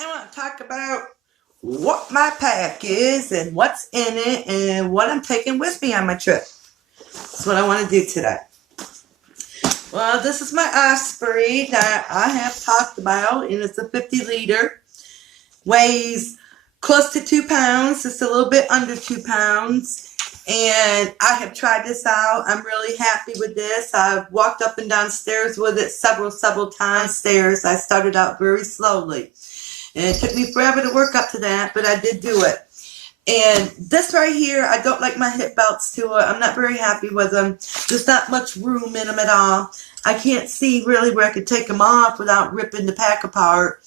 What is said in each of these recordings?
I want to talk about what my pack is and what's in it and what I'm taking with me on my trip. That's what I want to do today. Well, this is my Osprey that I have talked about, and it's a 50 liter. Weighs close to 2 pounds. It's a little bit under 2 pounds. And I have tried this out. I'm really happy with this. I've walked up and down stairs with it several times. Stairs. I started out very slowly. And it took me forever to work up to that, but I did do it. And this right here, I don't like my hip belts to it. I'm not very happy with them. There's not much room in them at all. I can't see really where I could take them off without ripping the pack apart.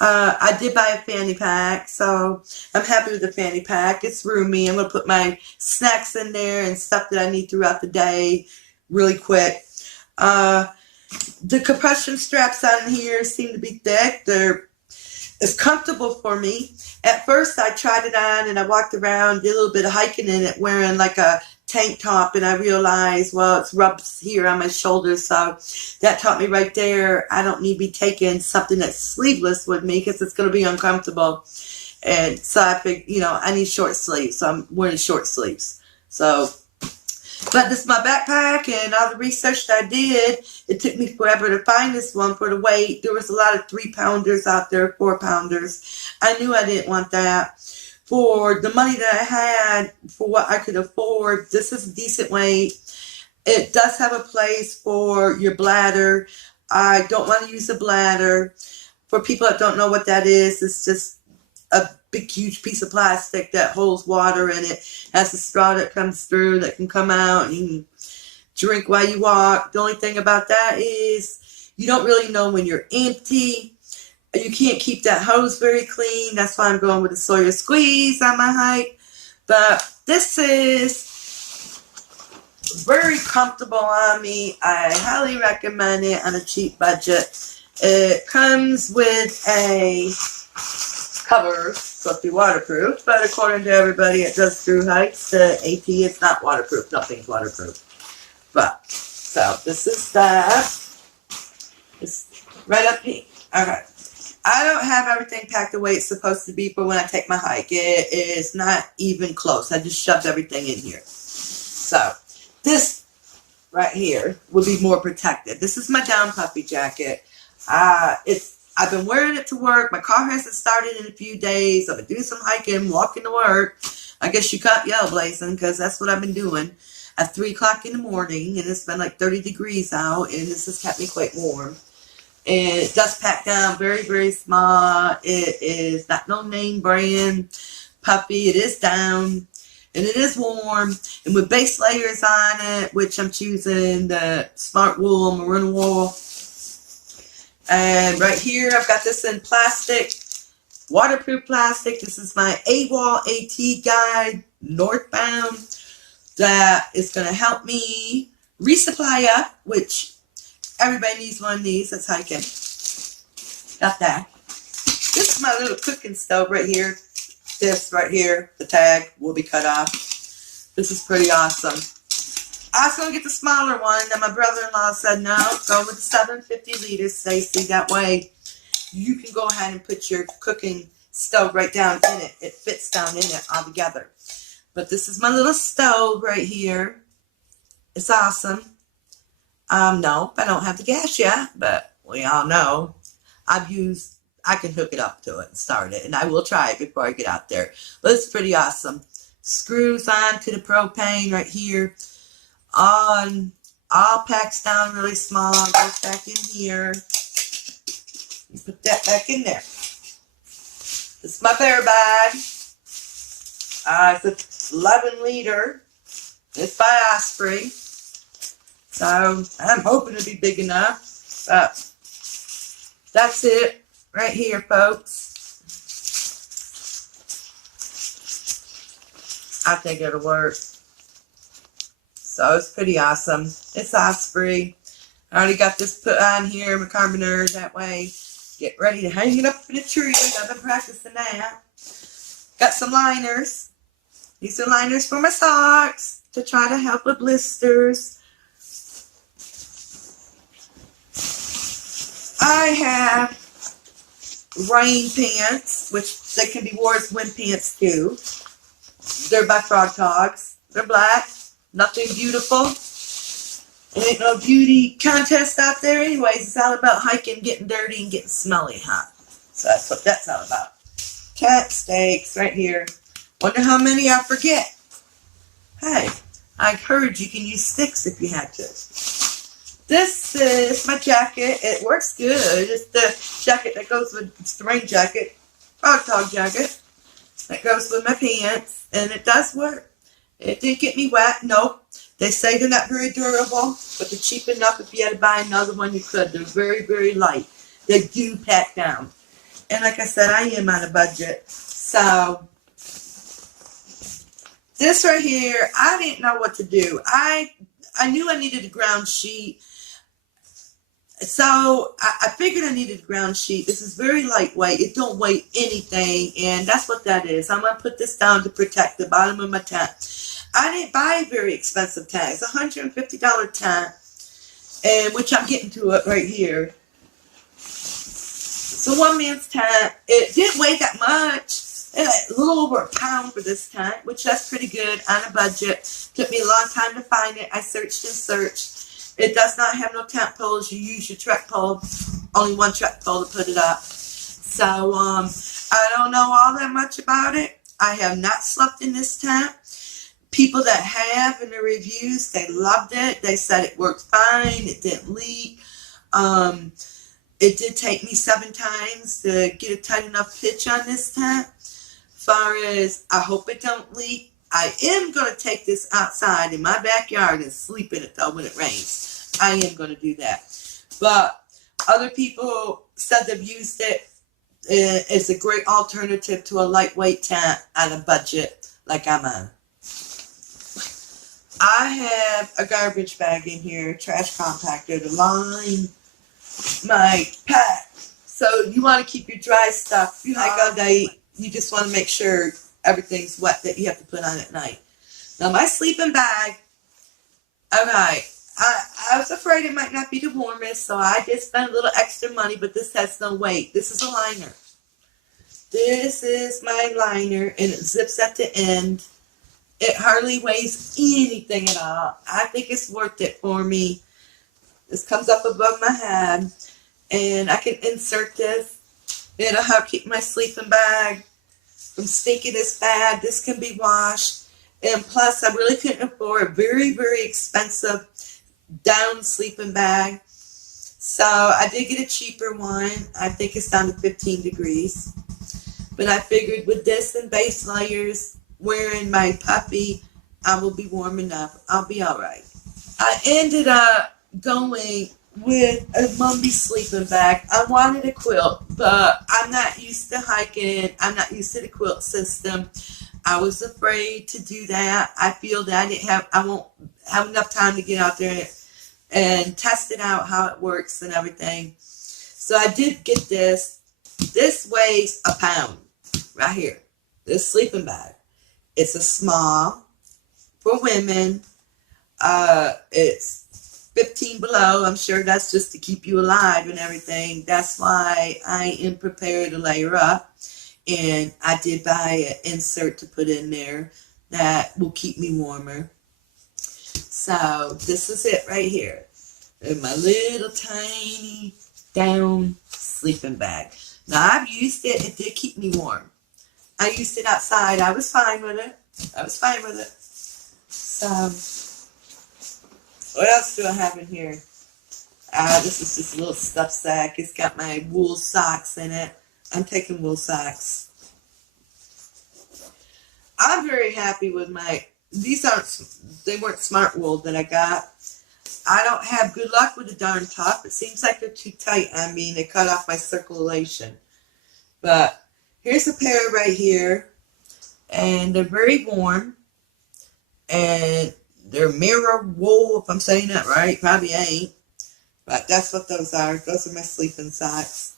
I did buy a fanny pack, so I'm happy with the fanny pack. It's roomy. I'm going to put my snacks in there and stuff that I need throughout the day really quick. The compression straps on here seem to be thick. It's comfortable for me. At first, I tried it on and I walked around, did a little bit of hiking in it, wearing like a tank top, and I realized, well, it's rubs here on my shoulders, so that taught me right there, I don't need to be taking something that's sleeveless with me because it's going to be uncomfortable. And so I figured, I need short sleeves, so I'm wearing short sleeves. So, but this is my backpack, and all the research that I did, it took me forever to find this one for the weight. There was a lot of 3-pounders out there, 4-pounders. I knew I didn't want that. For the money that I had, for what I could afford, this is a decent weight. It does have a place for your bladder. I don't want to use a bladder. For people that don't know what that is, it's just a big, huge piece of plastic that holds water in it. Has a straw that comes through that can come out and you can drink while you walk. The only thing about that is you don't really know when you're empty. You can't keep that hose very clean. That's why I'm going with the Sawyer Squeeze on my hike. But this is very comfortable on me. I highly recommend it on a cheap budget. It comes with a cover, supposed to be waterproof, but according to everybody it does through hikes, the AT is not waterproof. Nothing's waterproof. But, so this is that. It's right up here. Okay. I don't have everything packed the way it's supposed to be for when I take my hike. It is not even close. I just shoved everything in here. So, this right here will be more protected. This is my down puffy jacket. I've been wearing it to work. My car hasn't started in a few days. I've been doing some hiking, walking to work. I guess you caught yellow blazing because that's what I've been doing at 3 o'clock in the morning. And it's been like 30 degrees out. And this has kept me quite warm. And it does pack down very, very small. It is not no name brand puffy. It is down. And it is warm. And with base layers on it, which I'm choosing the Smart Wool, Maroon Wool. And right here, I've got this in plastic, waterproof plastic. This is my AWOL AT guide, northbound, that is going to help me resupply up, which everybody needs one of these that's hiking. Got that. This is my little cooking stove right here. This right here, the tag will be cut off. This is pretty awesome. I was going to get the smaller one, and my brother-in-law said, no, go with the 750 liters, Stacy. That way, you can go ahead and put your cooking stove right down in it. It fits down in it all together. But this is my little stove right here. It's awesome. No, I don't have the gas yet, but we all know I can hook it up to it and start it, and I will try it before I get out there. But it's pretty awesome. Screws on to the propane right here. All packs down really small. Goes back in here. You put that back in there. This is my bear bag. It's 11 liter. It's by Osprey. So I'm hoping to be big enough. But that's it right here, folks. I think it'll work. So it's pretty awesome. It's Osprey. I already got this put on here, my carbonator, that way. Get ready to hang it up in a tree. I've been practicing that. Got some liners. These are liners for my socks to try to help with blisters. I have rain pants, which they can be worn as wind pants too. They're by Frog Togs. They're black. Nothing beautiful. It ain't no beauty contest out there anyways. It's all about hiking, getting dirty, and getting smelly hot. So that's what that's all about. Cat steaks right here. Wonder how many I forget. Hey, I heard you can use sticks if you had to. This is my jacket. It works good. It's the jacket that goes with, it's the rain jacket, Frog Tog jacket, that goes with my pants, and it does work. It didn't get me wet, nope. They say they're not very durable, but they're cheap enough. If you had to buy another one, you could. They're very, very light. They do pack down. And like I said, I am on a budget. So, this right here, I didn't know what to do. I knew I needed a ground sheet. So, I figured I needed a ground sheet. This is very lightweight. It don't weigh anything. And that's what that is. I'm going to put this down to protect the bottom of my tent. I didn't buy a very expensive tent. It's a $150 tent, and which I'm getting to it right here. It's a one-man's tent. It didn't weigh that much. A little over a pound for this tent, which that's pretty good on a budget. Took me a long time to find it. I searched and searched. It does not have no tent poles. You use your trek pole. Only one trek pole to put it up. So, I don't know all that much about it. I have not slept in this tent. People that have in the reviews, they loved it. They said it worked fine. It didn't leak. It did take me 7 times to get a tight enough pitch on this tent. As far as, I hope it don't leak. I am going to take this outside in my backyard and sleep in it though when it rains. I am going to do that. But other people said they've used it. It's a great alternative to a lightweight tent on a budget like I'm on. I have a garbage bag in here, trash compactor, to line my pack. So you want to keep your dry stuff. You hike all day, you just want to make sure everything's wet that you have to put on at night. Now my sleeping bag, okay, I was afraid it might not be the warmest, so I did spend a little extra money, but this has no weight. This is a liner. This is my liner, and it zips at the end. It hardly weighs anything at all. I think it's worth it for me. This comes up above my head, and I can insert this. It'll help keep my sleeping bag from stinking as bad. This can be washed. And plus, I really couldn't afford a very, very expensive down sleeping bag. So I did get a cheaper one. I think it's down to 15 degrees. But I figured with this and base layers, wearing my puppy, I will be warm enough. I'll be all right. I ended up going with a Mumby sleeping bag. I wanted a quilt, but I'm not used to hiking. I'm not used to the quilt system. I was afraid to do that. I feel that I won't have enough time to get out there and test it out, how it works and everything. So I did get this. This weighs a pound right here. This sleeping bag. It's a small for women. It's 15 below. I'm sure that's just to keep you alive and everything. That's why I am prepared to layer up. And I did buy an insert to put in there that will keep me warmer. So this is it right here. In my little tiny down sleeping bag. Now I've used it. It did keep me warm. I used it outside. I was fine with it. So, what else do I have in here? This is just a little stuff sack. It's got my wool socks in it. I'm taking wool socks. I'm very happy with they weren't smart wool that I got. I don't have good luck with the darn top. It seems like they're too tight on me and they cut off my circulation. But here's a pair right here, and they're very warm, and they're mirror wool, if I'm saying that right. Probably ain't, but that's what those are. Those are my sleeping socks.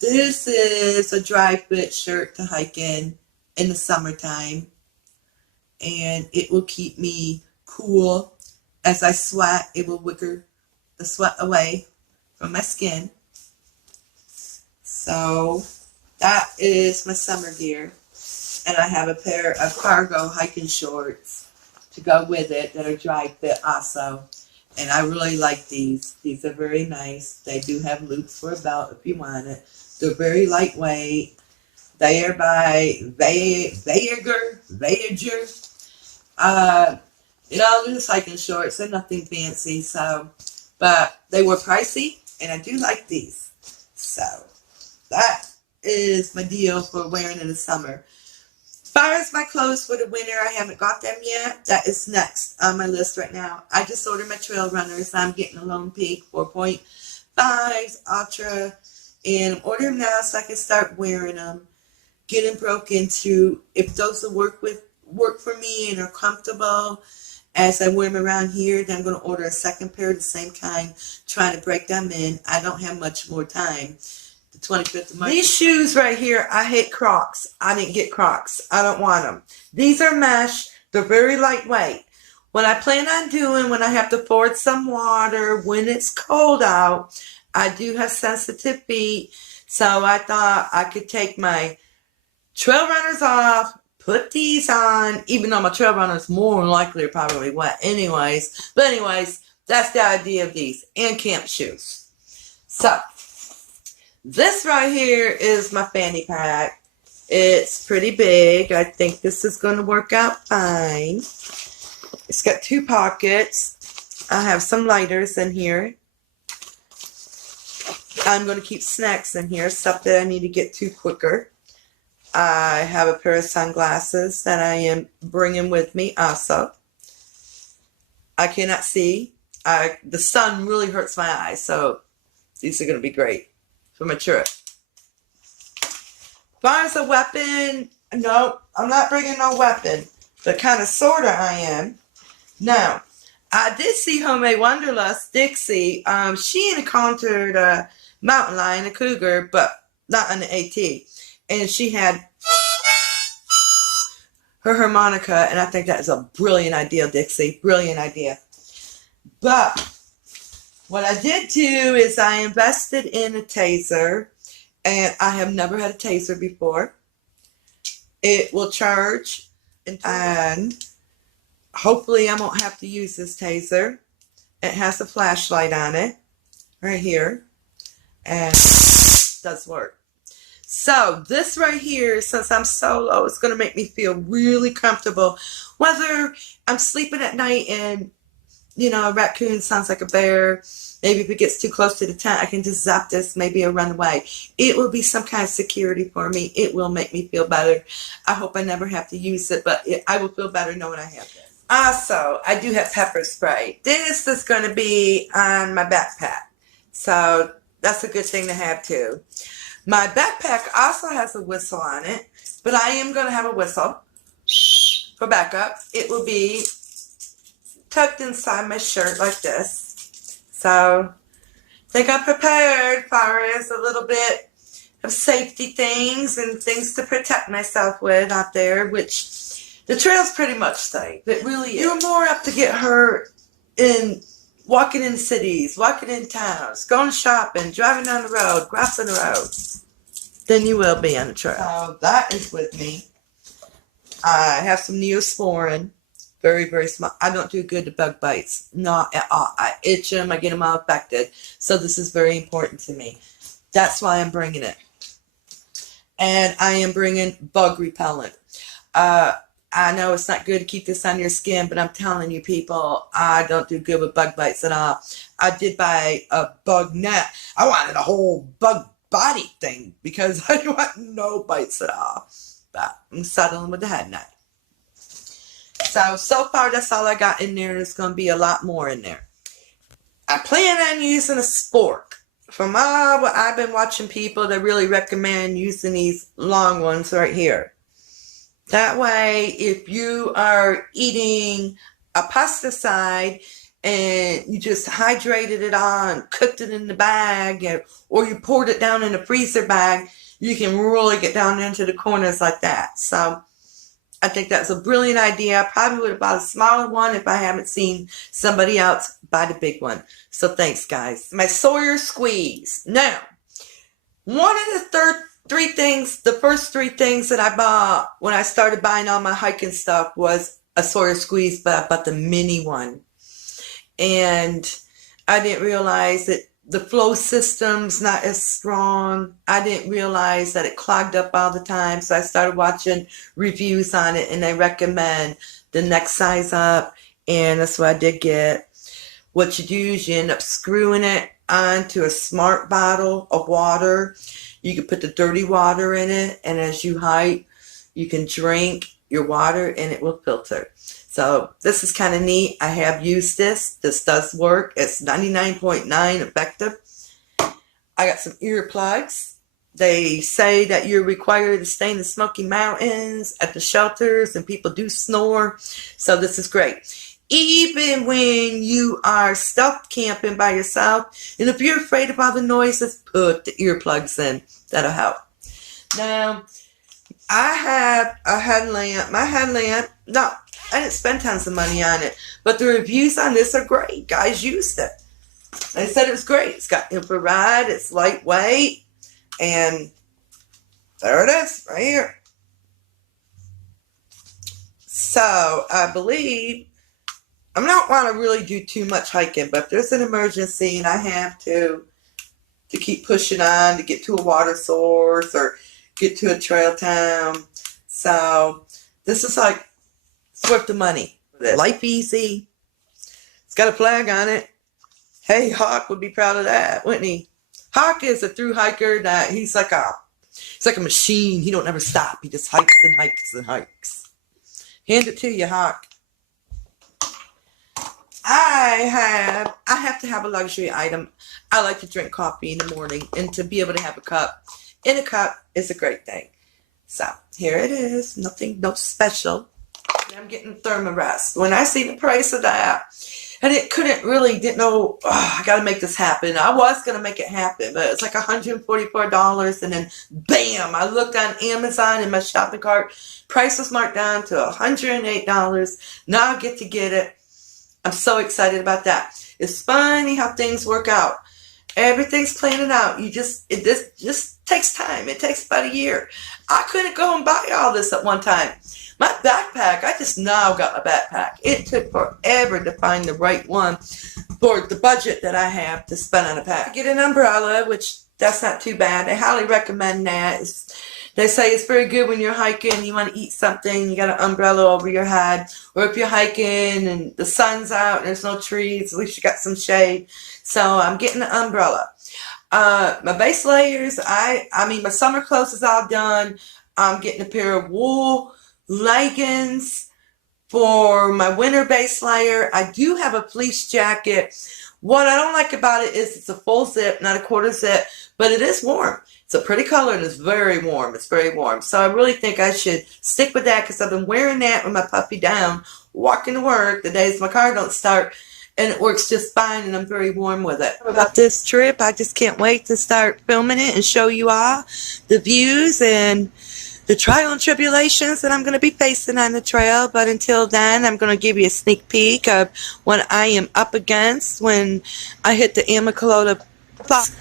This is a dry fit shirt to hike in the summertime, and it will keep me cool. As I sweat, it will wicker the sweat away from my skin. So that is my summer gear. And I have a pair of cargo hiking shorts to go with it that are dry fit also. And I really like these. These are very nice. They do have loops for a belt if you want it. They're very lightweight. They are by Voyager. They're just hiking shorts. They're nothing fancy. So, but they were pricey, and I do like these. So that is my deal for wearing in the summer. As far as my clothes for the winter, I haven't got them yet. That is next on my list right now. I just ordered my trail runners. I'm getting a Lone Peak 4.5 Ultra, and I'm ordering them now so I can start wearing them. Getting broke into if those will work for me and are comfortable as I wear them around here. Then I'm going to order a second pair of the same kind, trying to break them in. I don't have much more time. 25th of March. These shoes right here, I hate Crocs. I didn't get Crocs. I don't want them. These are mesh. They're very lightweight. What I plan on doing when I have to ford some water, when it's cold out, I do have sensitive feet. So I thought I could take my trail runners off, put these on, even though my trail runners more than likely are probably wet anyways. But anyways, that's the idea of these. And camp shoes. So this right here is my fanny pack. It's pretty big. I think this is going to work out fine. It's got 2 pockets. I have some lighters in here. I'm going to keep snacks in here, stuff that I need to get to quicker. I have a pair of sunglasses that I am bringing with me also. I cannot see. The sun really hurts my eyes, so these are going to be great for my trip. As far as a weapon, no, I'm not bringing no weapon, but kind of sort of I am. Now, I did see Homemade Wanderlust, Dixie. She encountered a mountain lion, a cougar, but not on the AT. And she had her harmonica, and I think that is a brilliant idea, Dixie. Brilliant idea. But what I did do is I invested in a taser, and I have never had a taser before. It will charge, and hopefully I won't have to use this taser. It has a flashlight on it, right here, and it does work. So this right here, since I'm solo, it's going to make me feel really comfortable. Whether I'm sleeping at night and, a raccoon sounds like a bear. Maybe if it gets too close to the tent, I can just zap this, maybe a run away. It will be some kind of security for me. It will make me feel better. I hope I never have to use it, but I will feel better knowing I have it. Also, I do have pepper spray. This is going to be on my backpack. So that's a good thing to have too. My backpack also has a whistle on it, but I am going to have a whistle for backup. It will be tucked inside my shirt like this. So I think I'm prepared as far as a little bit of safety things and things to protect myself with out there, which the trail's pretty much safe. It really is. You're more apt to get hurt in walking in cities, walking in towns, going shopping, driving down the road, crossing the road, than you will be on the trail. So that is with me. I have some Neosporin. Very, very small. I don't do good to bug bites. Not at all. I itch them. I get them all affected. So this is very important to me. That's why I'm bringing it. And I am bringing bug repellent. I know it's not good to keep this on your skin, but I'm telling you people, I don't do good with bug bites at all. I did buy a bug net. I wanted a whole bug body thing because I want no bites at all. But I'm settling with the head net. So far that's all I got in there. There's going to be a lot more in there. I plan on using a spork. From all what I've been watching people, they really recommend using these long ones right here. That way, if you are eating a pesticide and you just hydrated it on, cooked it in the bag, or you poured it down in a freezer bag, you can really get down into the corners like that. So I think that's a brilliant idea. I probably would have bought a smaller one if I haven't seen somebody else buy the big one. So thanks, guys. My Sawyer Squeeze. Now, One of the first three things that I bought when I started buying all my hiking stuff was a Sawyer Squeeze, but I bought the mini one. And I didn't realize that the flow system's not as strong. I didn't realize that it clogged up all the time. So I started watching reviews on it, and they recommend the next size up. And that's what I did get. What you do is you end up screwing it onto a smart bottle of water. You can put the dirty water in it, and as you hike, you can drink your water and it will filter. So this is kind of neat. I have used this. This does work. It's 99.9 effective. I got some earplugs. They say that you're required to stay in the Smoky Mountains at the shelters, and people do snore. So this is great. Even when you are stealth camping by yourself, and if you're afraid of all the noises, put the earplugs in. That'll help. Now, I have a headlamp. My headlamp, no, I didn't spend tons of money on it, but the reviews on this are great. Guys used it. They said it was great. It's got infrared, it's lightweight, and there it is, right here. So, I believe, I don't want to really do too much hiking, but if there's an emergency and I have to keep pushing on to get to a water source or get to a trail town. So, this is like, it's worth the money. Life easy. It's got a flag on it. Hey, Hawk would be proud of that, wouldn't he? Hawk is a thru hiker that he's like a machine. He don't ever stop. He just hikes and hikes and hikes. Hand it to you, Hawk. I have to have a luxury item. I like to drink coffee in the morning, and to be able to have a cup in a cup is a great thing. So here it is. No special. I'm getting Thermarest. When I see the price of that, and didn't know, I got to make this happen. I was going to make it happen, but it's like $144, and then bam, I looked on Amazon in my shopping cart. Price was marked down to $108. Now I get to get it. I'm so excited about that. It's funny how things work out. Everything's planning out. This just takes time. It takes about a year. I couldn't go and buy all this at one time. My backpack, I just now got my backpack. It took forever to find the right one for the budget that I have to spend on a pack. I get an umbrella, which that's not too bad. I highly recommend that. They say it's very good when you're hiking, you want to eat something, you got an umbrella over your head. Or if you're hiking and the sun's out and there's no trees, at least you got some shade. So I'm getting an umbrella. My base layers, my summer clothes is all done. I'm getting a pair of wool leggings for my winter base layer. I do have a fleece jacket. What I don't like about it is it's a full zip, not a quarter zip, but it is warm. It's a pretty color and it's very warm. It's very warm. So I really think I should stick with that because I've been wearing that with my puppy down, walking to work the days my car don't start, and it works just fine, and I'm very warm with it. About this trip, I just can't wait to start filming it and show you all the views and the trial and tribulations that I'm going to be facing on the trail. But until then, I'm going to give you a sneak peek of what I am up against when I hit the Immacolata Falls.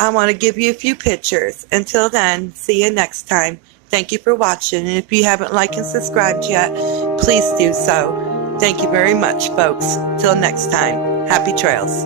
I want to give you a few pictures. Until then, see you next time. Thank you for watching, and if you haven't liked and subscribed yet, please do so. Thank you very much, folks. Till next time, happy trails.